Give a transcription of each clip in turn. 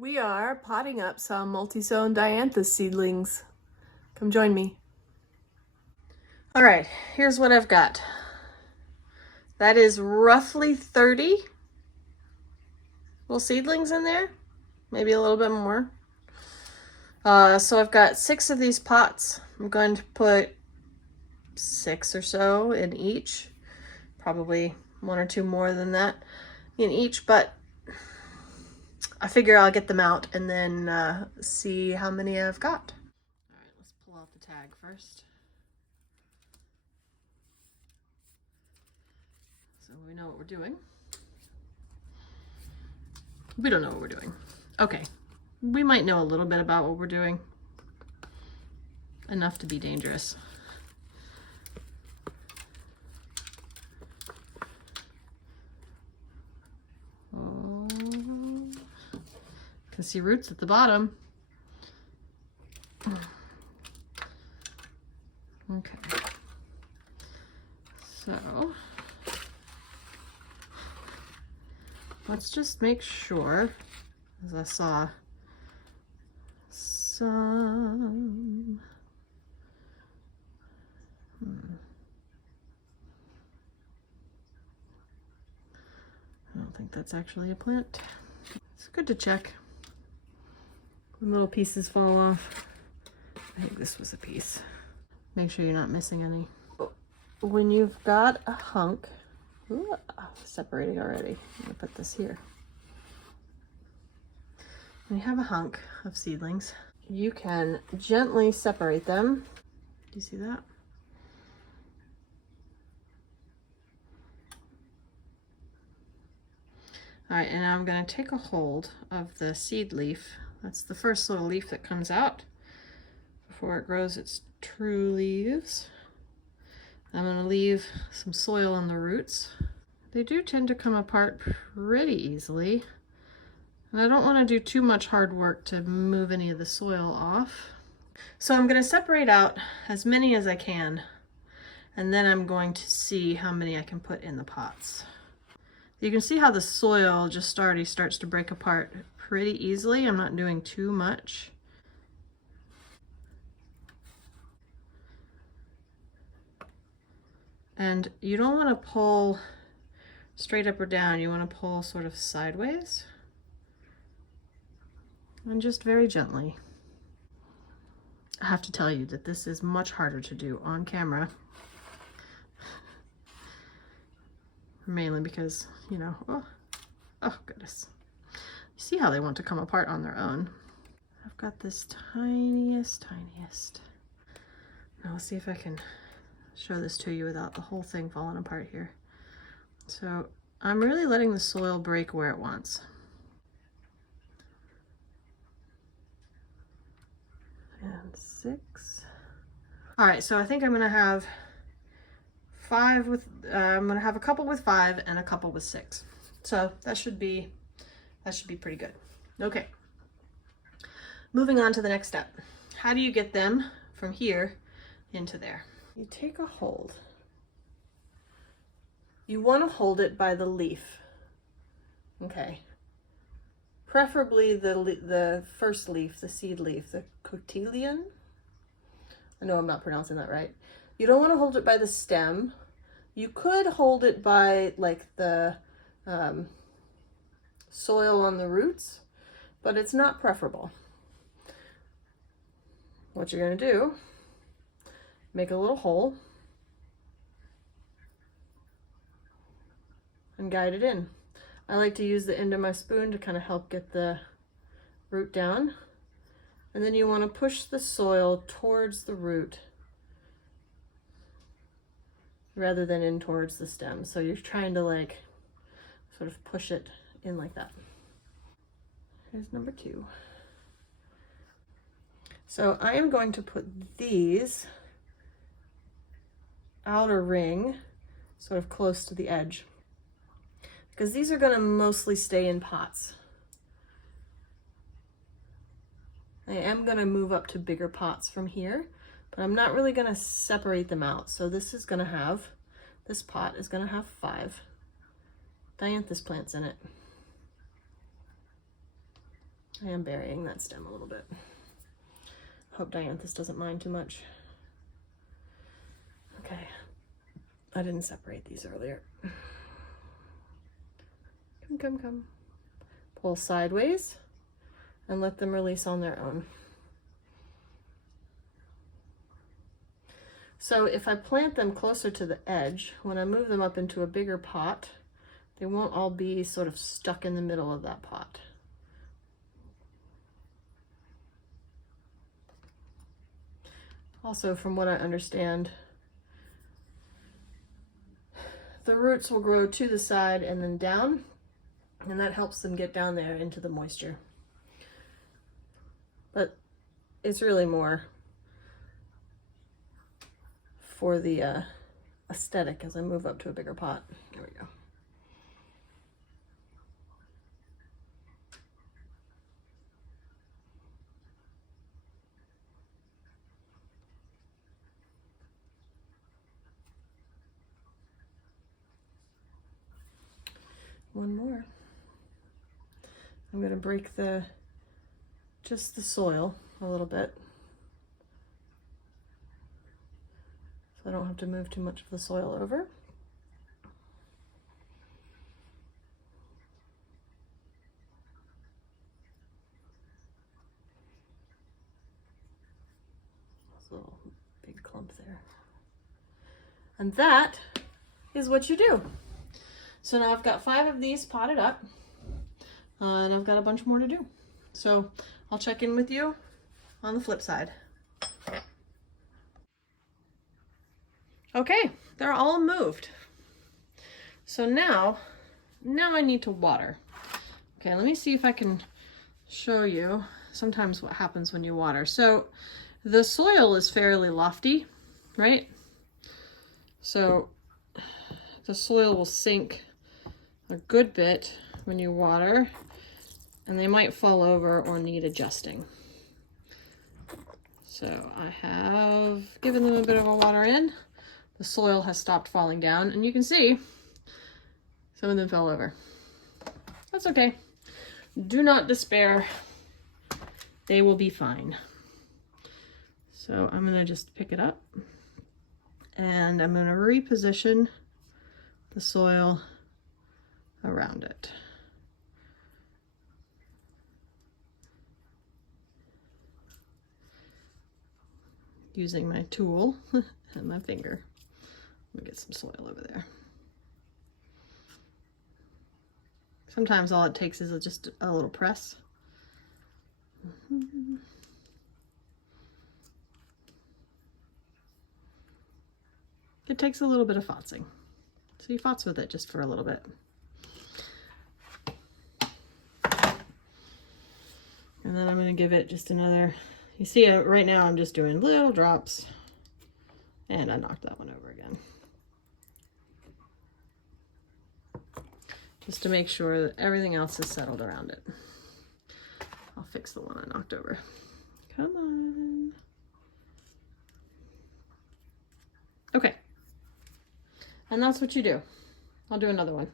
We are potting up some multi-zone Dianthus seedlings. Come join me. All right, here's what I've got. That is roughly 30 little seedlings in there, maybe a little bit more. So I've got 6 of these pots. I'm going to put 6 or so in each, probably 1 or 2 more than that in each, but I figure I'll get them out and then see how many I've got. All right, let's pull out the tag first. So we know what we're doing. We don't know what we're doing. Okay, we might know a little bit about what we're doing. Enough to be dangerous. Oh, can see roots at the bottom. Okay, so let's just make sure, as I saw some, I don't think that's actually a plant. It's good to check when little pieces fall off. I think this was a piece. Make sure you're not missing any. When you've got a hunk, ooh, separating already. I'm gonna put this here. When you have a hunk of seedlings, you can gently separate them. Do you see that? All right, and now I'm gonna take a hold of the seed leaf. That's the first little leaf that comes out before it grows its true leaves. I'm gonna leave some soil on the roots. They do tend to come apart pretty easily. And I don't want to do too much hard work to move any of the soil off. So I'm going to separate out as many as I can, and then I'm going to see how many I can put in the pots. You can see how the soil just already starts to break apart pretty easily. I'm not doing too much. And you don't want to pull straight up or down. You want to pull sort of sideways. And just very gently. I have to tell you that this is much harder to do on camera. Mainly because, you know, oh goodness. You see how they want to come apart on their own. I've got this tiniest. Now let's see if I can show this to you without the whole thing falling apart here. So I'm really letting the soil break where it wants. And 6. All right, so I think I'm gonna have 5 with, I'm gonna have a couple with 5 and a couple with 6. So that should be pretty good. Okay, moving on to the next step. How do you get them from here into there? You take a hold. You wanna hold it by the leaf, okay? Preferably the first leaf, the seed leaf, the cotyledon. I know I'm not pronouncing that right. You don't want to hold it by the stem. You could hold it by like the soil on the roots, but it's not preferable. What you're going to do, make a little hole and guide it in. I like to use the end of my spoon to kind of help get the root down. And then you want to push the soil towards the root rather than in towards the stem. So you're trying to like sort of push it in like that. Here's number 2. So I am going to put these outer ring sort of close to the edge, because these are going to mostly stay in pots. I am going to move up to bigger pots from here, but I'm not really going to separate them out. So this is going to have, this pot is going to have 5 Dianthus plants in it. I am burying that stem a little bit. Hope Dianthus doesn't mind too much. Okay, I didn't separate these earlier. Come, come, come. Pull sideways and let them release on their own. So if I plant them closer to the edge, when I move them up into a bigger pot, they won't all be sort of stuck in the middle of that pot. Also, from what I understand, the roots will grow to the side and then down, and that helps them get down there into the moisture. But it's really more for the aesthetic as I move up to a bigger pot. There we go. One more. I'm going to break just the soil a little bit, so I don't have to move too much of the soil over. There's a little big clump there. And that is what you do. So now I've got 5 of these potted up, and I've got a bunch more to do. So I'll check in with you on the flip side. Okay, they're all moved. So now I need to water. Okay, let me see if I can show you sometimes what happens when you water. So the soil is fairly lofty, right? So the soil will sink a good bit when you water, and they might fall over or need adjusting. So I have given them a bit of a water in. The soil has stopped falling down, and you can see some of them fell over. That's okay. Do not despair. They will be fine. So I'm gonna just pick it up, and I'm gonna reposition the soil around it. Using my tool and my finger. Let me get some soil over there. Sometimes all it takes is just a little press. It takes a little bit of fotzing. So you fotz with it just for a little bit. And then I'm going to give it just another, you see right now I'm just doing little drops, and I knocked that one over again. Just to make sure that everything else is settled around it. I'll fix the one I knocked over. Come on. Okay. And that's what you do. I'll do another one.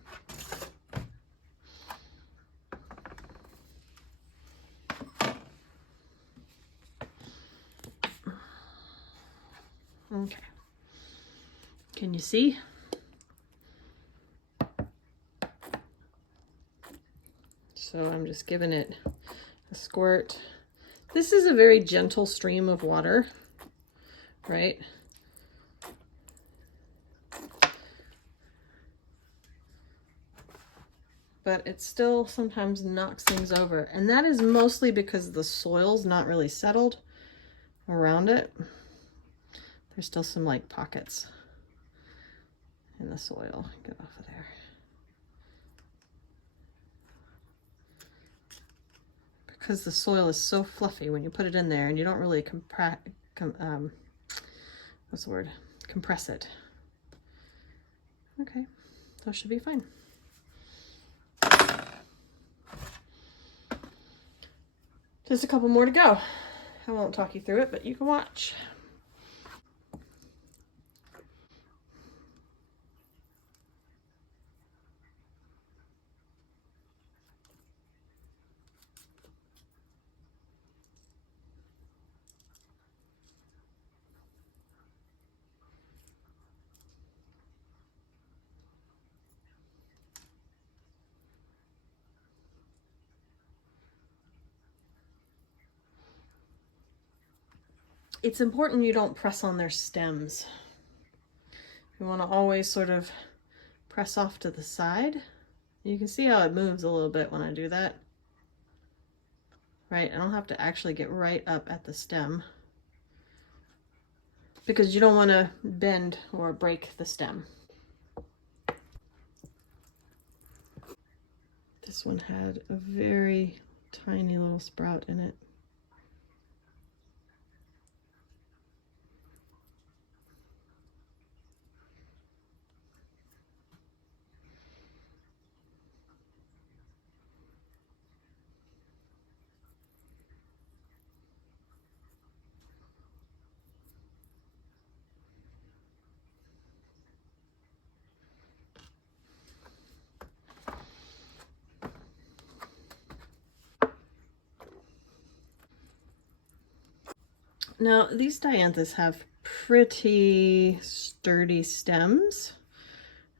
Okay. Can you see? So I'm just giving it a squirt. This is a very gentle stream of water, right? But it still sometimes knocks things over. And that is mostly because the soil's not really settled around it. There's still some like pockets in the soil. Get off of there. Because the soil is so fluffy when you put it in there, and you don't really compress it. Okay, so it should be fine. Just a couple more to go. I won't talk you through it, but you can watch. it's important you don't press on their stems. You want to always sort of press off to the side. You can see how it moves a little bit when I do that. Right, I don't have to actually get right up at the stem because you don't want to bend or break the stem. This one had a very tiny little sprout in it. Now, these Dianthus have pretty sturdy stems,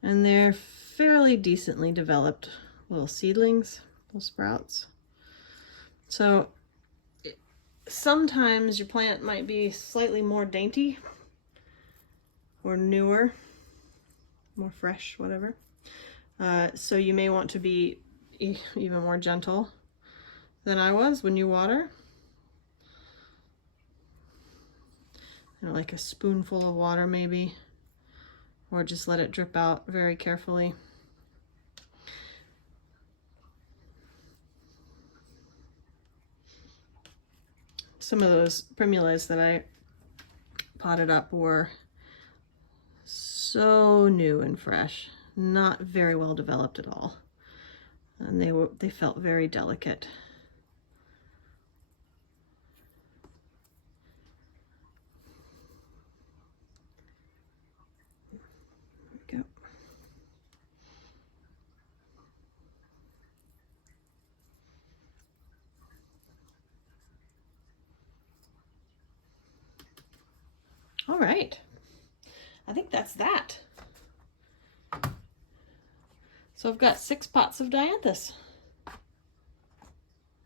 and they're fairly decently developed little seedlings, little sprouts. So sometimes your plant might be slightly more dainty or newer, more fresh, whatever. So you may want to be even more gentle than I was when you water. You know, like a spoonful of water maybe, or just let it drip out very carefully. Some of those primulas that I potted up were so new and fresh, not very well developed at all, and they felt very delicate. There we go. All right, I think that's that. So I've got 6 pots of Dianthus.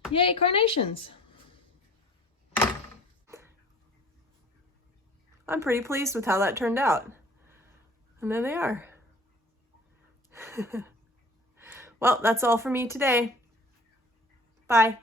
Yay, carnations! I'm pretty pleased with how that turned out. And there they are. Well, that's all for me today. Bye.